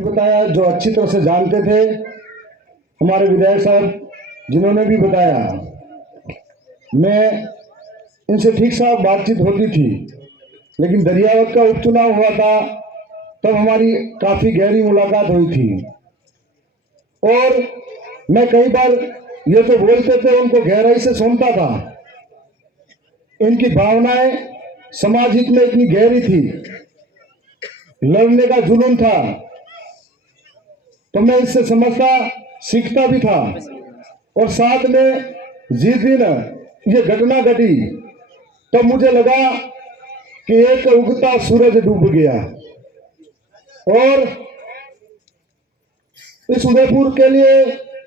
बताया जो अच्छी तरह से जानते थे, हमारे विधायक साहब जिन्होंने भी बताया, मैं इनसे ठीक साफ बातचीत होती थी। लेकिन दरियावत का उपचुनाव हुआ था तब हमारी काफी गहरी मुलाकात हुई थी और मैं कई बार ये तो बोलते थे, उनको गहराई से सुनता था। इनकी भावनाएं समाज हित में इतनी गहरी थी, लड़ने का जुनून था, तो मैं इससे समझता सीखता भी था। और साथ में जिस दिन ये घटना घटी तब मुझे लगा कि एक उगता सूरज डूब गया और इस उदयपुर के लिए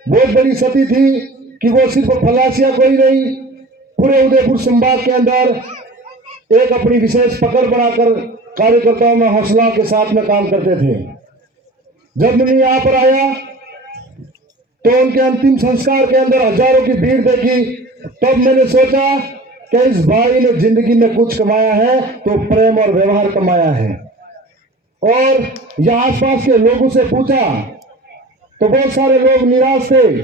बहुत बड़ी क्षति थी कि वो सिर्फ फलासिया कोई नहीं, पूरे उदयपुर संभाग के अंदर एक अपनी विशेष पकड़ बनाकर कार्यकर्ताओं में हौसला के साथ में काम करते थे। जब मैं यहाँ पर आया तो उनके अंतिम संस्कार के अंदर हजारों की भीड़ देखी, तब मैंने सोचा कि इस भाई ने जिंदगी में कुछ कमाया है तो प्रेम और व्यवहार कमाया है। और यहाँ आसपास के लोगों से पूछा तो बहुत सारे लोग निराश थे,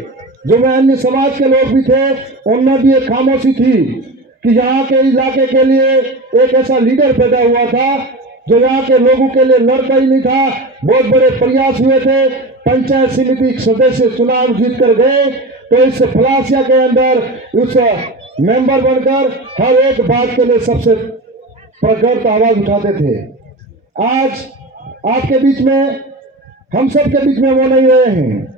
जो मैं अन्य समाज के लोग भी थे, उनमें भी एक खामोशी थी कि यहाँ के इलाके के लिए एक ऐसा लीडर पैदा हुआ था जो यहाँ के लोगों के लिए लड़ता ही नहीं था। बहुत बड़े प्रयास हुए थे, पंचायत समिति सदस्य चुनाव जीत कर गए तो इस फलासिया के अंदर उस मेंबर बनकर हर एक बात के लिए सबसे प्रखर आवाज उठाते थे। आज आपके बीच में, हम सब के बीच में वो नहीं रहे हैं,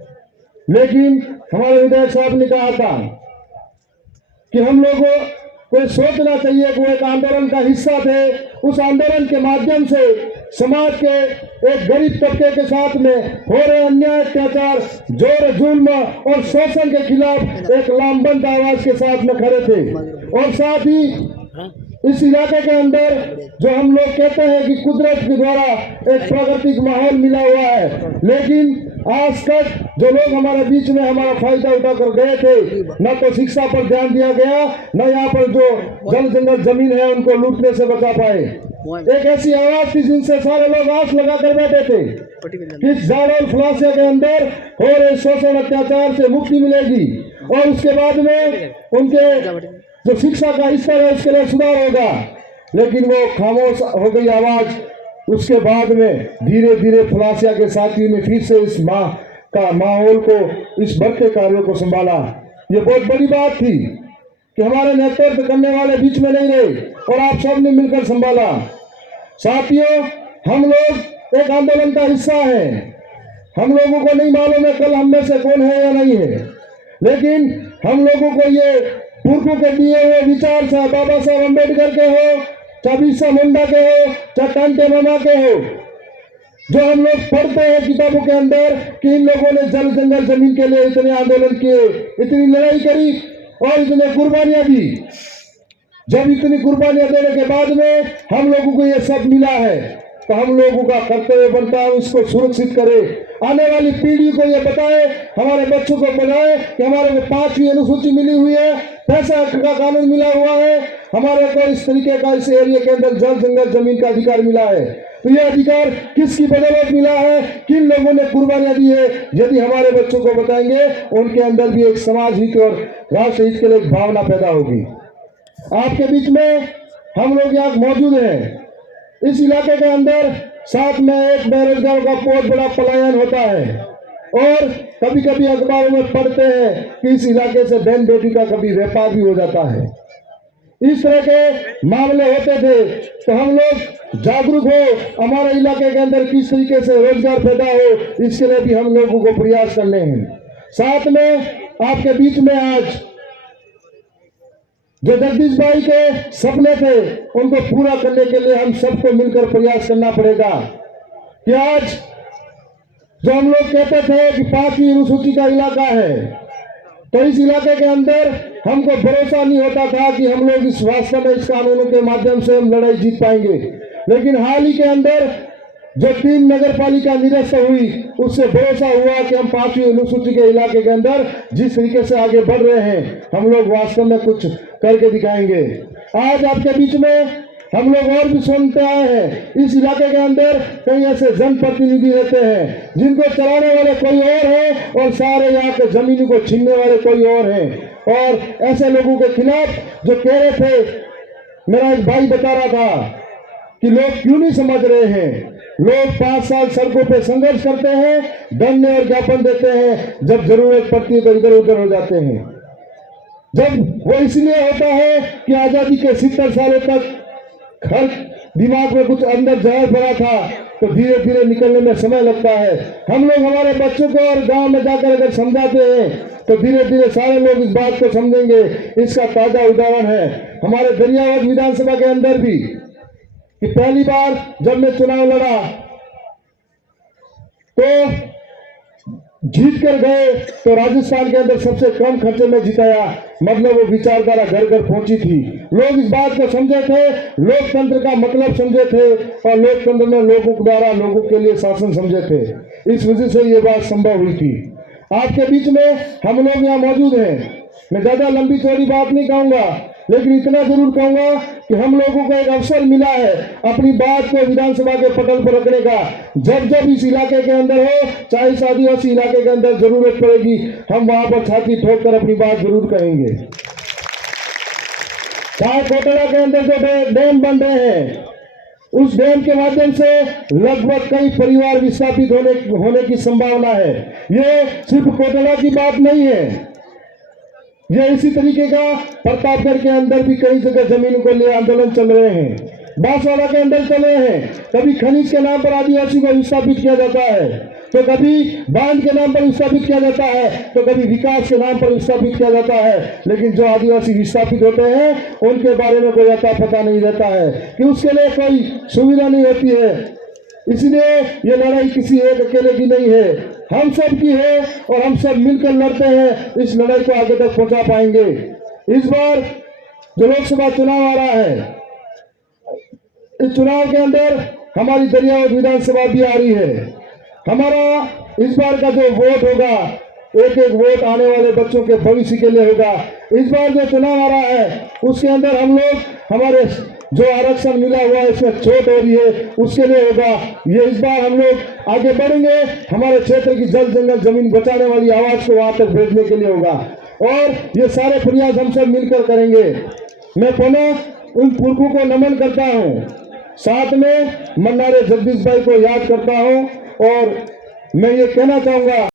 लेकिन हमारे विधायक साहब ने कहा था कि हम लोगों को सोचना चाहिए कि वो एक आंदोलन का हिस्सा थे। उस आंदोलन के माध्यम से समाज के एक गरीब तबके के साथ में हो रहे अन्याय, अत्याचार, जोर जुल्म और शोषण के खिलाफ एक लामबंद आवाज के साथ में खड़े थे। और साथ ही इस इलाके के अंदर जो हम लोग कहते हैं कि कुदरत के द्वारा एक प्राकृतिक माहौल मिला हुआ है, लेकिन आज तक जो लोग हमारे बीच में हमारा फायदा उठाकर गए थे, न तो शिक्षा पर ध्यान दिया गया, न यहाँ पर जो जल जंगल जमीन है उनको लूटने से बचा पाए। एक ऐसी आवाज थी जिनसे सारे लोग आस लगा कर बैठे थे कि इस जाड़ोल फलासिया के अंदर हो रहे शोषण अत्याचार से मुक्ति मिलेगी और उसके बाद में उनके जो शिक्षा का स्तर है उसके लिए सुधार होगा। लेकिन वो खामोश हो गई आवाज। उसके बाद में धीरे धीरे फलासिया के साथियों ने फिर से इस माहौल को, इस बढ़ते कार्यों को संभाला। ये बहुत बड़ी बात थी कि हमारे नेतृत्व करने वाले बीच में नहीं रहे और आप सब ने मिलकर संभाला। साथियों, हम लोग एक आंदोलन का हिस्सा है। हम लोगों को नहीं मालूम है कल हम में से कौन है या नहीं है, लेकिन हम लोगों को ये पूर्वों के दिए हुए विचार से, बाबा साहब अम्बेडकर के हो, चाहे बिरसा मुंडा के हो, चाहे कांटे मामा के हो, जो हम लोग पढ़ते हैं किताबों के अंदर कि इन लोगों ने जल जंगल जमीन के लिए इतने आंदोलन किए, इतनी लड़ाई करी और इतने कुर्बानियां दी। जब इतनी कुर्बानियां देने के बाद में हम लोगों को ये सब मिला है तो हम लोगों का कर्तव्य बनता है इसको सुरक्षित करें, आने वाली पीढ़ी को ये बताए, हमारे बच्चों को बताए कि हमारे को 5वीं अनुसूची मिली हुई है, पैसा का कानून मिला हुआ है, हमारे को इस तरीके का इस एरिया के अंदर जल जंगल जमीन का अधिकार मिला है। तो ये अधिकार किसकी बदौलत मिला है, किन लोगों ने कुर्बानियां दी है, यदि हमारे बच्चों को बताएंगे उनके अंदर भी एक समाज हित और राष्ट्र हित के लिए एक भावना पैदा होगी। आपके बीच में हम लोग यहाँ मौजूद हैं। इस इलाके के अंदर साथ में एक बेरोजगार का बहुत बड़ा पलायन होता है और कभी कभी अखबारों में पढ़ते हैं कि इस इलाके से बहन बेटी का कभी व्यापार भी हो जाता है। इस तरह के मामले होते थे तो हम लोग जागरूक हो, हमारे इलाके के अंदर किस तरीके से रोजगार पैदा हो, इसके लिए भी हम लोगों को प्रयास करने हैं। साथ में आपके बीच में आज जो जगदीश भाई के सपने थे उनको पूरा करने के लिए हम सबको मिलकर प्रयास करना पड़ेगा। कि आज जो हम लोग कहते थे कि 5वीं अनुसूची का इलाका है, तो इस इलाके के अंदर हमको भरोसा नहीं होता था कि हम लोग इस वास्तव में इस कानूनों के माध्यम से हम लड़ाई जीत पाएंगे। लेकिन हाल ही के अंदर जो 3 नगर पालिका निरस्त हुई उससे भरोसा हुआ कि हम 5वीं अनुसूची के इलाके के अंदर जिस तरीके से आगे बढ़ रहे हैं हम लोग वास्तव में कुछ करके दिखाएंगे। आज आपके बीच में हम लोग और भी सुनते आए हैं, इस इलाके के अंदर कई ऐसे जनप्रतिनिधि रहते हैं जिनको चलाने वाले कोई और हैं और सारे यहाँ के जमीन को छीनने वाले कोई और हैं। और ऐसे लोगों के खिलाफ जो कह रहे थे, मेरा एक भाई बता रहा था कि लोग क्यों नहीं समझ रहे हैं, लोग 5 साल सड़कों पे संघर्ष करते हैं, धरने और ज्ञापन देते हैं, जब जरूरत पड़ती है तो इधर उधर हो जाते हैं। जब वो इसलिए होता है कि आजादी के 70 सालों तक हर दिमाग में कुछ अंदर जहर भरा था, तो धीरे धीरे निकलने में समय लगता है। हम लोग हमारे बच्चों को और गांव में जाकर अगर समझाते हैं तो धीरे धीरे सारे लोग इस बात को समझेंगे। इसका ताजा उदाहरण है हमारे दरियावद विधानसभा के अंदर भी, कि पहली बार जब मैं चुनाव लड़ा तो जीत कर गए, तो राजस्थान के अंदर सबसे कम खर्चे में जिताया, मतलब वो विचारधारा घर घर पहुंची थी। लोग इस बात को समझे थे, लोकतंत्र का मतलब समझे थे और लोकतंत्र में लोगों द्वारा लोगों के लिए शासन समझे थे। इस वजह से ये बात संभव हुई थी। आपके बीच में हम लोग यहाँ मौजूद हैं। मैं ज्यादा लंबी चौड़ी बात नहीं कहूंगा, लेकिन इतना जरूर कहूंगा कि हम लोगों को एक अवसर मिला है अपनी बात को विधानसभा के पटल पर रखने का। जब जब इस इलाके के अंदर हो, चाहे इस आदिवासी इलाके के अंदर जरूरत पड़ेगी, हम वहां पर छाती ठोक कर अपनी बात जरूर कहेंगे। चाहे कोटड़ा के अंदर जो डैम बन रहे हैं, उस डैम के माध्यम से लगभग कई परिवार विस्थापित होने की संभावना है। ये सिर्फ कोटड़ा की बात नहीं है, ये इसी तरीके का प्रतापगढ़ के अंदर भी कई जगह जमीनों को ले आंदोलन चल रहे हैं, बांसवाड़ा के अंदर चल रहे हैं। कभी खनिज के नाम पर आदिवासी को विस्थापित किया जाता है, तो कभी बांध के नाम पर विस्थापित किया जाता है, तो कभी विकास के नाम पर विस्थापित किया जाता है। लेकिन जो आदिवासी विस्थापित होते हैं उनके बारे में कोई अता पता नहीं रहता है कि उसके लिए कोई सुविधा नहीं होती है। इसलिए ये लड़ाई किसी एक अकेले की नहीं है, हम सब की है और हम सब मिलकर लड़ते हैं, इस लड़ाई को आगे तक पहुंचा पाएंगे। इस बार जो लोकसभा चुनाव आ रहा है, इस चुनाव के अंदर हमारी दरियावद विधानसभा भी आ रही है। हमारा इस बार का जो वोट होगा, एक एक वोट आने वाले बच्चों के भविष्य के लिए होगा। इस बार जो चुनाव आ रहा है उसके अंदर हम लोग हमारे जो आरक्षण मिला हुआ है इसमें छूट हो रही है, उसके लिए होगा। ये इस बार हम लोग आगे बढ़ेंगे, हमारे क्षेत्र की जल जंगल जमीन बचाने वाली आवाज को वहां तक भेजने के लिए होगा और ये सारे प्रयास हम सब मिलकर करेंगे। मैं पुनः उन पुरखों को नमन करता हूँ, साथ में मन्नारे जगदीश भाई को याद करता हूँ और मैं ये कहना चाहूंगा